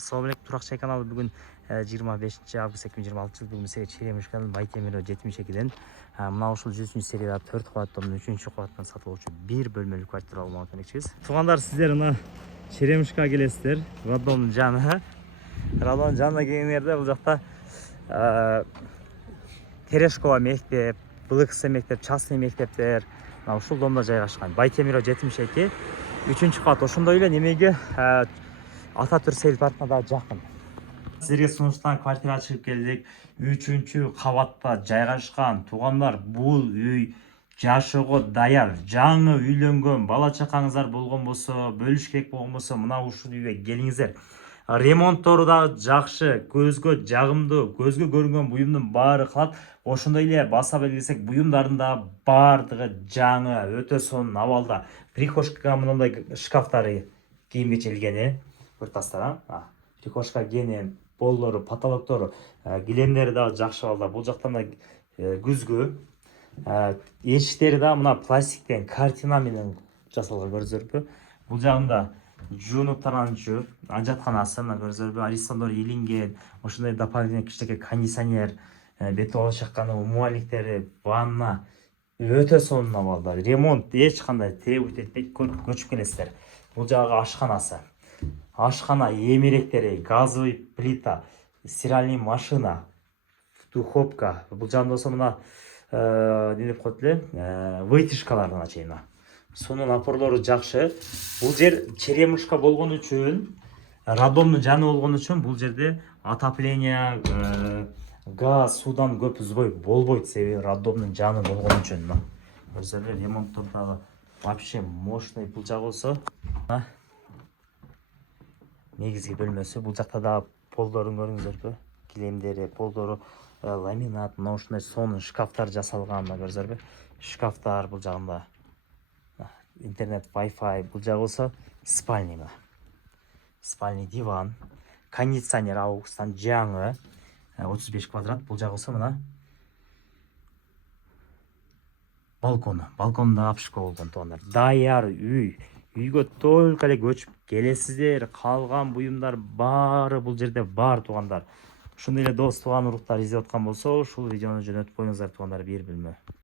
Assalamu алейкум, Турак Чай каналы. Бүгін 25 август 2026 жыл. Бүгін сізге Черемушканың Байтемиров 72-ден мына ушул 100 серияда 4 кабаттан 3 кабаттан сатып алуучу 1 бөлмөлүү квартира алмак эмекчибиз. Туугандар, сиздер мына Черемушка келесиздер. Роддомдун жанына. Роддомдун жанына келгендерде бул жакта Терешкова мектеп, БЛКС мектеп, частный мектептер ушул домдо жайгашкан. Байтемиров 72, 3 кабат. Ошондой эле немеге Ататүрк Сейил паркына да жакын. Сіздерге сунуштан квартира чыгып келдик. 3-кабатта жайгашкан. Туугандар, бул үй жашоого даяр. Жаңы үйлөнгөн, бала чакаңыздар болгон болсо, бөлүш керек болгон болсо, мына ушул үйгө келиңиздер. Ремонттору да жакшы, көзгө жагымдуу, көзгө көрүнгөн буюмдун баары калат. Ошондой эле баса белгилесек, буюмдардын да баардыгы жаңы, өтө сонун абалда. Прихожкага мындай шкафтары кийим кечилген, көртастар. Прихожка кенен, полдору, потолоктору, килемдери да жакшы абалда. Бул жактан да күзгү. Эшиктери да мына пластиктен картина менен жасалган, көрдүңүзбү? Бул жагында жуунуп таранчу, ажатканасы, мына көрдүңүзбү? Аристандор илинген, ошондой дополнительный кичинекей кондиционер, бет алып чыккан умывальниктери, ванна өтө сонун абалда. Ремонт эч кандай требовать этпейт, көчүп келесиздер. Бул жагы ашканасы. Ашкана эмеректери, газовый плита, стиральный машина, духовка. Бул жагында болсо мына не деп коет эле, вытяжкаларына чейин. Сонун напорлору жакшы. Бул жер Черемушка болгон үчүн, роддомдун жаны болгон үчүн бул жерде отопление, газ, судан көп үзбөй болбойт, себеби роддомдун жаны болгон үчүн. Көрсөңүздөр, ремонттор дагы вообще мощный. Бул жагы болсо негизги бөлмөсү. Бул жакта да полдорун көрүңүздөрбү? Килемдери, полдору ламинат, мына ушундай сонун шкафтар жасалган, мына көрүңүздөрбү? Шкафтар бул жагында. Интернет, Wi-Fi. Бул жагы болсо спальный. Спальный диван, кондиционер аукустан жаңы, 35 квадрат. Бул жагы болсо мына балкону. Балконунда апшка болгон, туугандар. Даяр үй. Үйгө только эле көчүп келесиздер. Калган буюмдар баары бул жерде бар, туугандар. Ушундай эле дос, тууган, уруктар изеп аткан болсо, ушул видеону жөнөтүп коюңуздар, туугандар, 1 бөлмө.